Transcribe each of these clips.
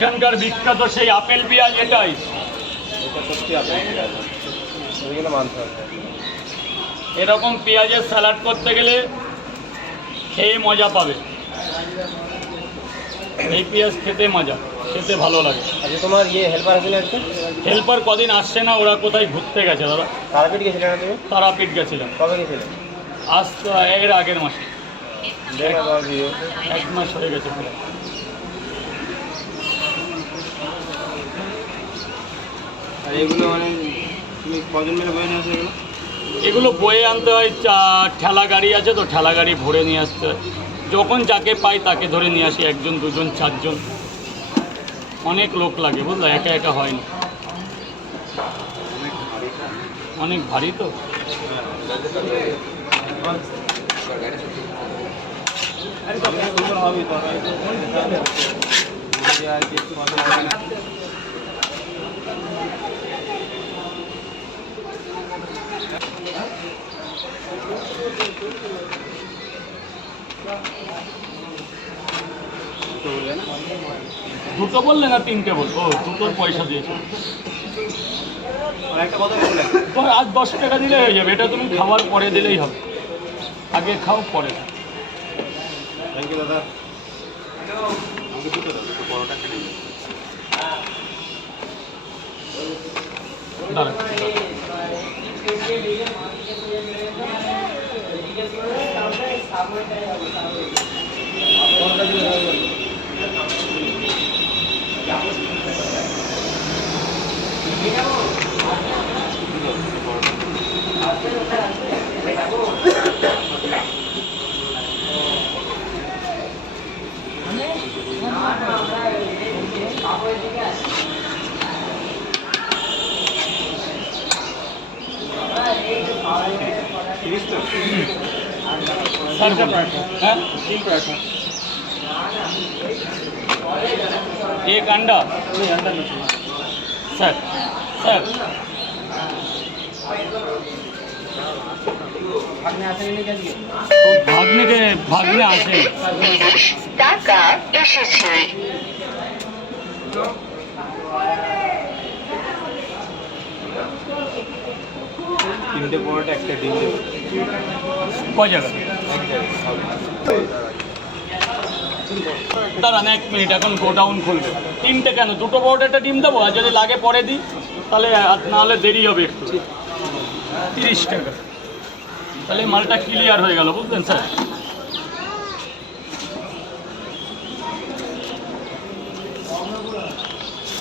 এখানকার বিখ্যাত সেই আপেল পেঁয়াজ এটাই। এরকম পেঁয়াজের স্যালাড করতে গেলে খেয়ে মজা পাবে। এই পেঁয়াজ খেতে মজা, খেতে ভালো লাগে। আচ্ছা, তোমার হেল্পার আছে না? হেল্পার কদিন আসছে না, ওরা কোথায় ঘুরতে গেছে দাদা। তারাপীঠ গেছিলে না তুমি? তারাপীঠ গেছিলাম। কবে গেছিলে? আজ তো এর আগের মাসে, 1 মাস হয়ে গেছে। আর এগুলো মানে তুমি কজন মিলে বয়ে নিয়ে আসো এগুলো? এগুলো বয়ে আনতে হয়, ঠেলা গাড়ি আছে তো, ঠেলা গাড়ি ভরে নিয়ে আসতে হয়। যখন যাকে পাই তাকে ধরে নিয়ে আসি, 1 জন 2 জন 4 জন। অনেক লোক লাগে বুঝলো, একা একা হয় না, অনেক ভারী তো। দুটো বললে না 3টে বলবো? দুটোর পয়সা দিয়েছো তো, আজ 10 টাকা দিলে হয়ে যাবে। এটা তুমি খাওয়ার পরে দিলেই হবে, আগে খাও পরে। থ্যাংক ইউ দাদা। দাঁড়া, एक अंडा सर। सर भागने আসে টাকা এসেছে। 3টে পরোটা, একটা ডিম দেবো। কয় জায়গা? দাঁড়ান 1 মিনিট, এখন গোডাউন খুলবে। 3টে কেন, 2টো পরোটা একটা ডিম দেবো, আর যদি লাগে পরে দিই তাহলে, নাহলে দেরি হবে একটু। 30 টাকা, তাহলে মালটা ক্লিয়ার হয়ে গেল, বুঝলেন স্যার?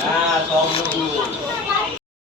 হ্যাঁ, সব